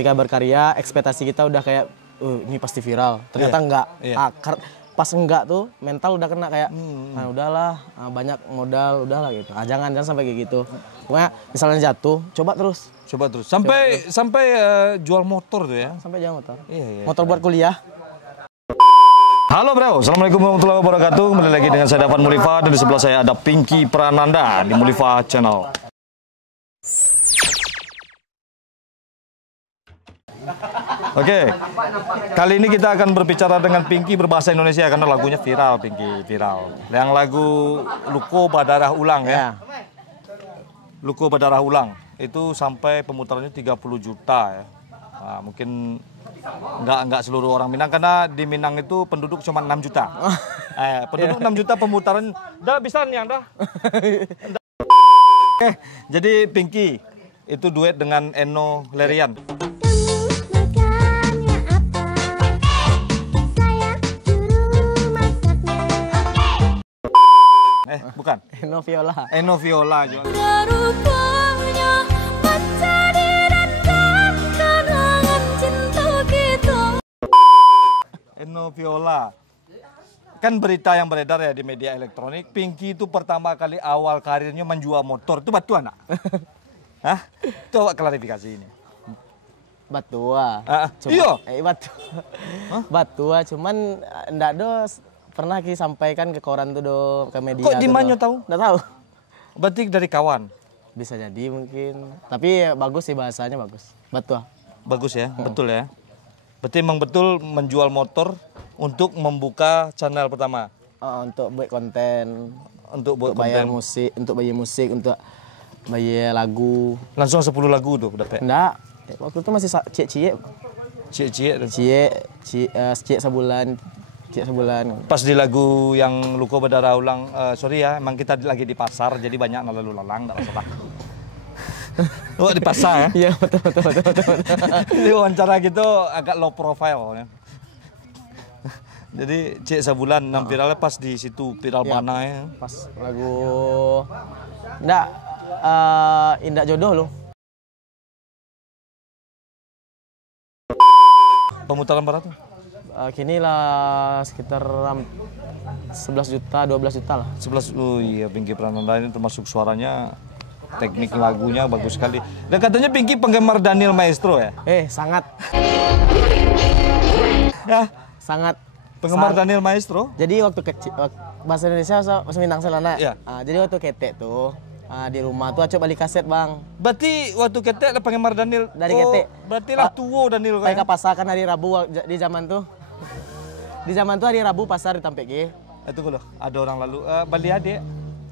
ketika berkarya ekspektasi kita udah kayak ini pasti viral. Ternyata enggak. Pas enggak tuh mental udah kena kayak udahlah, banyak modal udahlah gitu. Jangan sampai kayak gitu. Pokoknya misalnya jatuh, coba terus. Sampai jual motor tuh ya. Sampai jual motor. Iya. Motor buat kuliah. Halo bro, assalamualaikum warahmatullahi wabarakatuh. Kembali lagi dengan saya Davan Mulifa dan di sebelah saya ada Pinky Prananda di Mulifa Channel. Oke, kali ini kita akan berbicara dengan Pinky berbahasa Indonesia karena lagunya viral, Pinky viral. Yang lagu Luko Badarah Ulang ya. Luko Badarah Ulang itu sampai pemutarannya 30 juta ya. Nah, mungkin nggak seluruh orang Minang karena di Minang itu penduduk cuma 6 juta. Penduduk 6 juta pemutaran dah bisa nih dah. Jadi Pinky itu duet dengan Enno Lerian. Bukan. Enno Viola. Enno Viola. Enno Viola. Kan berita yang beredar ya di media elektronik, Pinky itu pertama kali awal karirnya menjual motor. Itu betul anak? Hah? Coba klarifikasi ini. Batua. Iya. Batua, cuman ndak dos pernah sampaikan ke koran tuh do, ke media. Kok di mana tahu? Nggak tahu. Berarti dari kawan. Bisa jadi mungkin. Tapi bagus sih bahasanya bagus. Batua. Bagus ya, betul ya. Berarti emang betul menjual motor untuk membuka channel pertama. Untuk buat konten. Untuk buat bayar konten. musik, untuk untuk bayar lagu. Langsung 10 lagu tuh dapat. Enggak. Waktu itu masih cie-cie. Cie sebulan. Pas di lagu yang Luko Badarah Ulang, sorry ya, emang kita lagi di pasar, jadi banyak lalu lalang, nggak masalah. Oh, di pasar ya? Iya, betul. Di wawancara gitu agak low profile ya. Jadi Cik Sebulan, viralnya pas di situ, viral ya, mana ya? Pas lagu, enggak, Indah Jodoh loh. Pemutaran berapa tuh? Kini lah sekitar 11 juta, 12 juta lah. 11, oh iya, Pinky Prananda ini termasuk suaranya, teknik lagunya bagus sekali. Dan katanya Pinky penggemar Daniel Maestro ya? Sangat. Ya? Sangat. Penggemar Daniel Maestro? Jadi waktu kecil, bahasa Indonesia bahasa Minang Selana. Ya. Jadi waktu ketek tuh, di rumah tuh coba beli kaset bang. Berarti waktu ketek ada penggemar Daniel? Dari ketek. Berarti lah tua Daniel kayak pasakan hari Rabu di zaman tuh. Di zaman tuh hari Rabu pasar di Tampek. Itu loh, ada orang lalu beli adik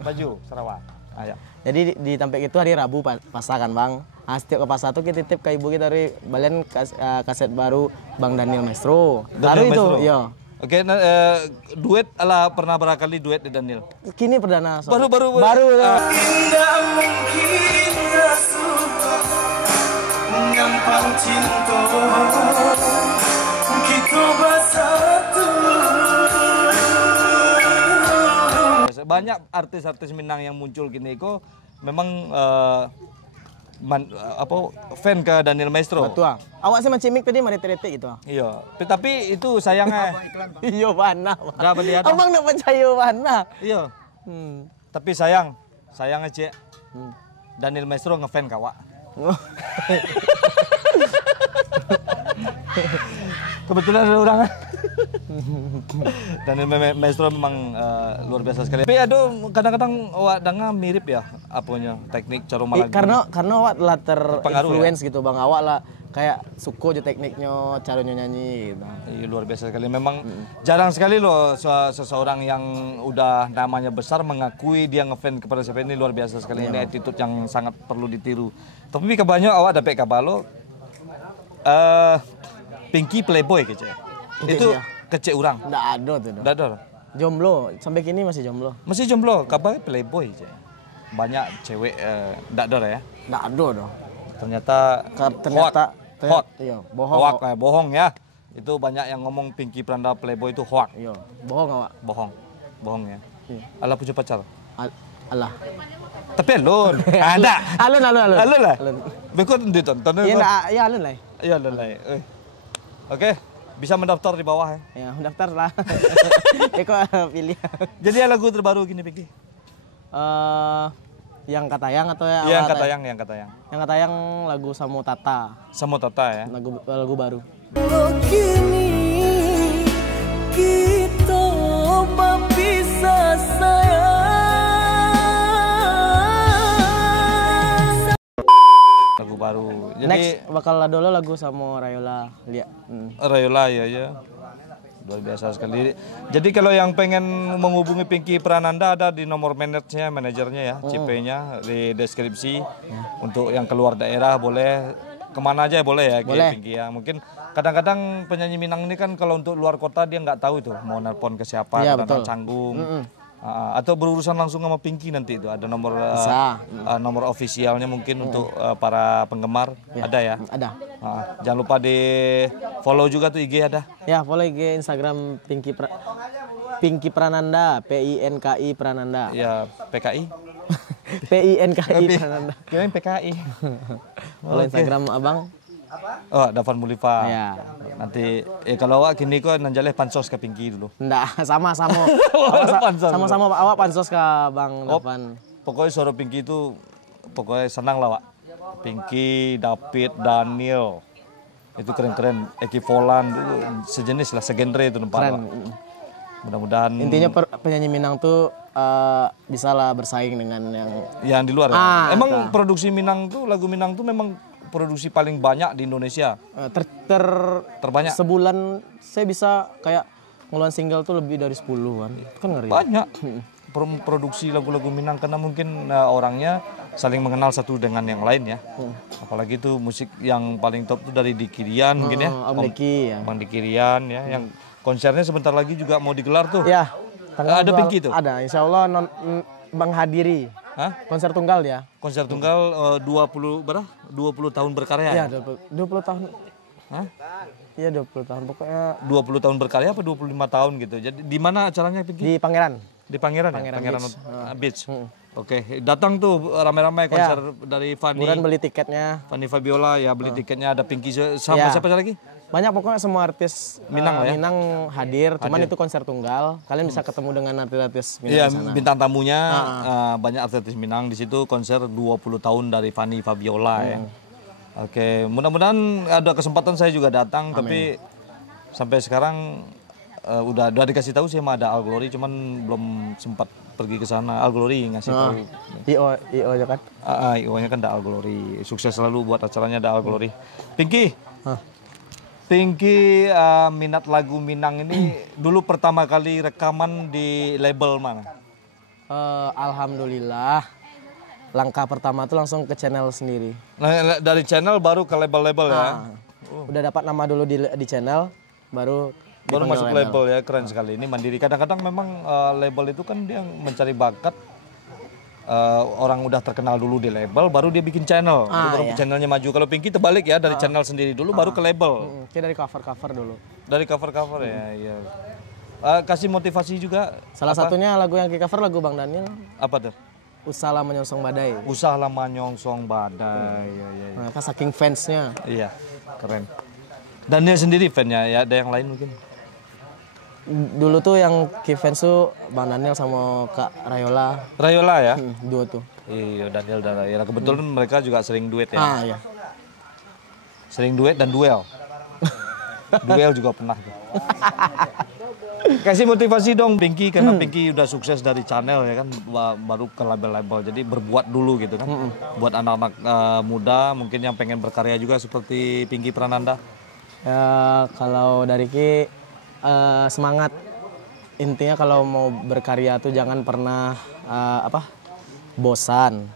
baju Sarawak. Ya. Jadi di Tampek itu hari Rabu pasar kan bang. Setiap ke pasar tuh kita titip ke ibu kita dari balian kaset baru Bang Daniel Maestro. Baru itu, iya. Oke, duet ala pernah berkali duet di Daniel. Kini perdana. Baru. Indah mungkin rasuku menyampang cinta kita bersatu. Banyak artis-artis Minang yang muncul gini kok memang fan ke Daniel Maestro. Betul. Awak sih macam mik tadi mari terete gitu. Iya, tapi itu sayangnya. Iya mana. Enggak beli ada. Abang nak percaya mana? Iya. Tapi sayangnya Cek. Daniel Maestro ngefan kawak. Kebetulan ada orang. Daniel Maestro memang luar biasa sekali. Tapi aduh kadang-kadang awak dengar mirip ya apanya teknik cara malah. Karena awak telah terinfluence ya? gitu bang. Awak lah kayak suka aja tekniknya, caranya nyanyi gitu. Iya luar biasa sekali. Memang jarang sekali loh seseorang yang udah namanya besar mengakui dia ngefan kepada siapa, ini luar biasa sekali. Ini attitude yang sangat perlu ditiru. Tapi kebanyakan awak dapat kabalo Pinky playboy kece. Itu kece orang. Nggak ada tuh. Nggak ada. Jomblo, sampai kini masih jomblo. Masih jomblo, kabarnya playboy kece. Banyak cewek nggak ada ya? Nggak ada dong. Ternyata hoax. Iya, bohong. Bohong ya. Itu banyak yang ngomong Pinky Prananda playboy itu hoax. Iya, bohong awak. Bohong ya. Iya. Ala punya pacar? Alah. Tapi alun. Ada. Alun. Alun lah. Bekut ditonton. Iya alun lah. Iya alun lah. Oke, bisa mendaftar di bawah ya. Ya, mendaftar lah. Eko pilih. Jadi lagu terbaru gini Pinky? Yang Katayang atau ya? Yang Katayang. Yang Katayang lagu Samotata. Samotata ya. Lagu baru. Kini kita bisa sayang. Lagu baru. Jadi Next bakal dulu lagu sama Rayola. Lihat. Rayola ya. Luar biasa sekali. Jadi kalau yang pengen menghubungi Pinky Prananda ada di nomor manajernya ya, CP-nya di deskripsi. Untuk yang keluar daerah boleh kemana aja boleh ya, Pinky ya. Mungkin kadang-kadang penyanyi Minang ini kan kalau untuk luar kota dia nggak tahu itu mau nelpon ke siapa, kadang canggung. Atau berurusan langsung sama Pinky nanti itu ada nomor nomor ofisialnya mungkin untuk para penggemar ada ya. Ada. Jangan lupa di follow juga tuh IG ada. Ya follow IG Instagram Pinky Prananda, PINKI Prananda. Ya PKI. PINKI Prananda. Kirain PKI. Follow Instagram abang. Oh, Dafan Mulifa. Ya. Nanti kalau awak kini kok nanjaleh pansos ke Pinky dulu. Nggak, sama-sama. Sama-sama awak pansos ke Bang Dafan. Pokoknya suara Pinky itu pokoknya senang lah, Wak. Pinky, David, Daniel. Itu keren-keren. Eki Volan dulu sejenis lah, segenre itu tempat. Keren. Mudah-mudahan intinya penyanyi Minang tuh bisa lah bersaing dengan yang di luar. Emang produksi Minang tuh, lagu Minang tuh memang produksi paling banyak di Indonesia. Terbanyak. Sebulan saya bisa kayak ngeluarin single tuh lebih dari 10 kan. Kan ngeri. Banyak. Produksi lagu-lagu Minang karena mungkin orangnya saling mengenal satu dengan yang lain ya. Apalagi tuh musik yang paling top tuh dari Dikirian mungkin ya. Bang Dikirian ya, yang konsernya sebentar lagi juga mau digelar tuh. Ya. Ada Pinky tuh. Ada, insya Allah menghadiri. Konser tunggal ya. Konser tunggal 20 tahun berkarya. Iya, 20 tahun. Iya 20 tahun pokoknya. 20 tahun berkarya apa 25 tahun gitu. Jadi di mana acaranya Pinky? Di Pangeran. Di Pangeran Beach. Oke, datang tuh rame-rame konser dari Fanny. Buruan beli tiketnya. Fanny Fabiola ya beli tiketnya, ada Pinky sama siapa lagi? Banyak pokoknya semua artis Minang ya. Minang hadir, cuman itu konser tunggal. Kalian bisa ketemu dengan artis-artis Minang di sana. Bintang tamunya banyak artis Minang di situ, konser 20 tahun dari Fanny Fabiola ya. Oke, mudah-mudahan ada kesempatan saya juga datang. Amin. Tapi sampai sekarang udah dikasih tahu sih sama ada Al Glory, cuman belum sempat pergi ke sana. Al Glory ngasih tahu. IO aja kan? IO-nya kan ada Al Glory. Sukses selalu buat acaranya ada Al Glory. Pinky minat lagu Minang ini dulu pertama kali rekaman di label mana? Alhamdulillah. Langkah pertama tuh langsung ke channel sendiri. Nah, dari channel baru ke label-label ya? Udah dapat nama dulu di channel, baru masuk label ya, keren sekali. Ini mandiri. Kadang-kadang memang label itu kan dia mencari bakat. Orang udah terkenal dulu di label, baru dia bikin channel, baru channelnya maju. Kalau Pinky terbalik ya, dari channel sendiri dulu, baru ke label. Kayak dari cover dulu. Dari cover ya, iya. Kasih motivasi juga. Salah satunya lagu yang cover lagu Bang Daniel. Apa tuh? Usahlah menyongsong badai. Usahlah menyongsong badai. Nah, saking fansnya. Iya, keren. Daniel sendiri fansnya ya, ada yang lain mungkin? Dulu tuh yang key fans tuh Bang Daniel sama Kak Rayola. Rayola ya? Dua tuh. Iya, Daniel dan Rayola. Kebetulan mereka juga sering duet ya? Iya. Sering duet dan duel. Duel juga pernah. Kasih motivasi dong Pinky, karena Pinky udah sukses dari channel ya kan, baru ke label-label. Jadi berbuat dulu gitu kan. Buat anak-anak muda mungkin yang pengen berkarya juga seperti Pinky Prananda. Ya kalau dari Ki semangat, intinya kalau mau berkarya tuh jangan pernah bosan,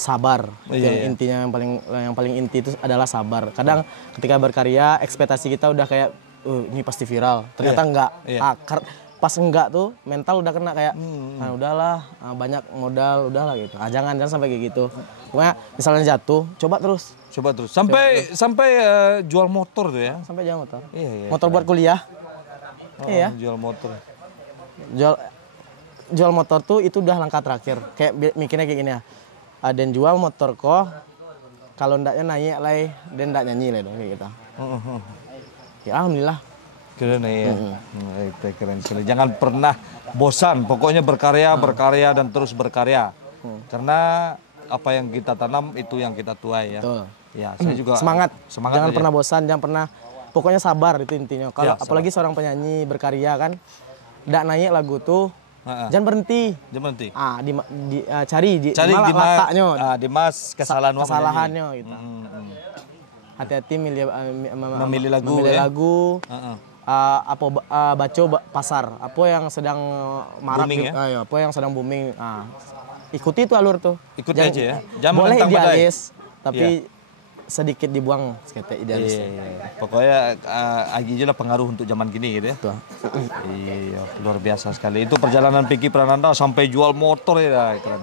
sabar. Yang intinya yang paling inti itu adalah sabar. Kadang ketika berkarya ekspektasi kita udah kayak ini pasti viral, ternyata enggak. Pas enggak tuh mental udah kena kayak nah udahlah, banyak modal udahlah gitu. Jangan sampai kayak gitu. Pokoknya misalnya jatuh, coba terus sampai jual motor tuh ya. Sampai jual motor. Iya, motor buat kuliah. Iya. Jual motor. jual motor tuh itu udah langkah terakhir. Kayak mikirnya kayak gini ya. Dan jual motor kok kalau ndaknya naik lah, dan ndak nyanyi lah dong kayak gitu. Ya alhamdulillah. Keren ya. Itu keren sekali. Jangan pernah bosan. Pokoknya berkarya, berkarya dan terus berkarya. Karena apa yang kita tanam itu yang kita tuai ya. Betul. Ya, saya juga semangat. Jangan aja. pernah bosan, jangan pernah. Pokoknya sabar itu intinya. Kalau Ya, apalagi seorang penyanyi berkarya kan, ndak naik lagu tuh, jangan berhenti. Jangan berhenti. Cari di letaknya. Dimas kesalahannya gitu. Hati-hati memilih lagu. Baca pasar. Apa yang sedang marak, booming, ya? Apa yang sedang booming. Ikuti itu alur tuh. Ikuti aja ya. Jangan boleh idealis, tapi sedikit dibuang sekete idealis. Pokoknya Agi lah pengaruh untuk zaman gini gitu ya. Betul. Iya, luar biasa sekali. Itu perjalanan Pinky Prananda sampai jual motor ya, keren.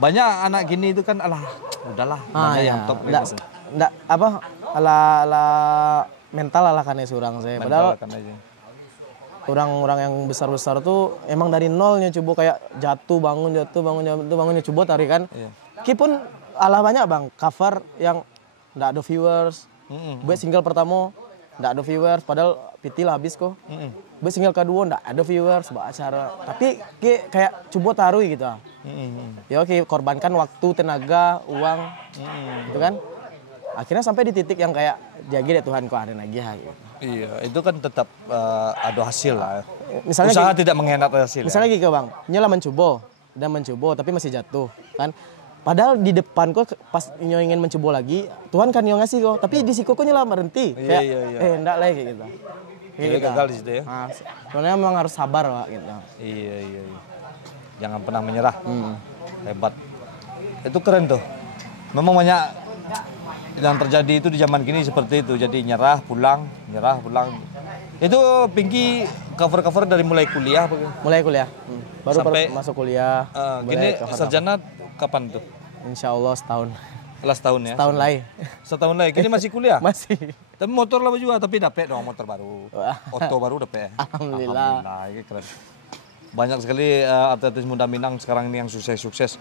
Banyak anak gini itu kan udahlah, banyak yang top gitu. Nggak apa ala mental ala kan surang saya. Padahal orang-orang yang besar-besar tuh emang dari nolnya coba kayak jatuh bangunnya coba tarik kan. Kipun ala banyak bang cover yang nggak ada viewers. Buat single pertama nggak ada viewers, padahal PT lah habis kok. Buat single kedua nggak ada viewers, buat acara. Tapi kayak coba taruh gitu. Ya oke, korbankan waktu, tenaga, uang, gitu kan. Akhirnya sampai di titik yang kayak jagi deh Tuhan kok ada lagi gitu. Iya, itu kan tetap ada hasil lah. Misalnya usaha tidak mengkhianati hasil. Misalnya gitu bang, nyala mencoba tapi masih jatuh kan. Padahal di depan kok pas ingin mencoba lagi, Tuhan kan yang ngasih kok. Tapi di siku kok nyala berhenti. Kayak enggak lah kayak gitu. Jadi gagal di situ ya. Sebenarnya memang harus sabar pak gitu. Iya. Jangan pernah menyerah. Hebat. Itu keren tuh. Memang banyak yang terjadi itu di zaman kini seperti itu. Jadi nyerah pulang. Itu Pinky cover dari mulai kuliah. Mulai kuliah. Baru sampai masuk kuliah. Gini sarjana kapan tuh? Insya Allah setahun. Setahun ya? Setahun lagi. Kini masih kuliah? Masih. Tapi motor lah juga, tapi dapet dong motor baru. Oto baru dapet. Alhamdulillah. Ini keren. Banyak sekali artis muda Minang sekarang ini yang sukses.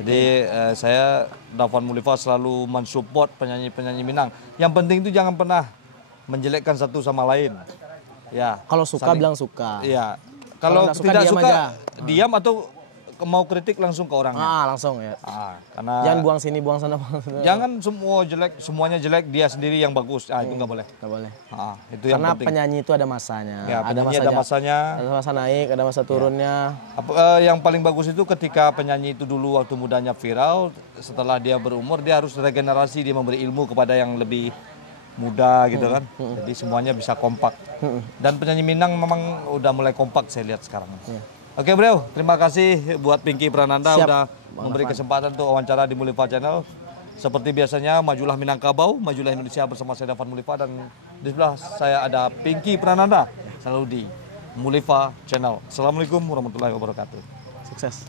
Jadi saya Dafwan Mulifa selalu mensupport penyanyi-penyanyi Minang. Yang penting itu jangan pernah menjelekkan satu sama lain. Ya. Kalau suka bilang suka. Iya. Kalau tidak suka diam atau mau kritik langsung ke orangnya. Langsung ya. Karena jangan buang sini, buang sana. Jangan semuanya jelek, dia sendiri yang bagus. Itu nggak boleh. Nggak boleh. Itu yang karena penting. penyanyi itu ada masanya. Ya, ada masanya. Ada masa naik, ada masa turunnya. Yang paling bagus itu ketika penyanyi itu dulu waktu mudanya viral, setelah dia berumur dia harus regenerasi, dia memberi ilmu kepada yang lebih muda gitu kan. Jadi semuanya bisa kompak. Dan penyanyi Minang memang udah mulai kompak saya lihat sekarang. Oke bro, terima kasih buat Pinky Prananda udah memberi kesempatan untuk wawancara di Mulifa Channel. Seperti biasanya, majulah Minangkabau, majulah Indonesia bersama saya Dafwan Mulifa, dan di sebelah saya ada Pinky Prananda, selalu di Mulifa Channel. Assalamualaikum warahmatullahi wabarakatuh. Sukses.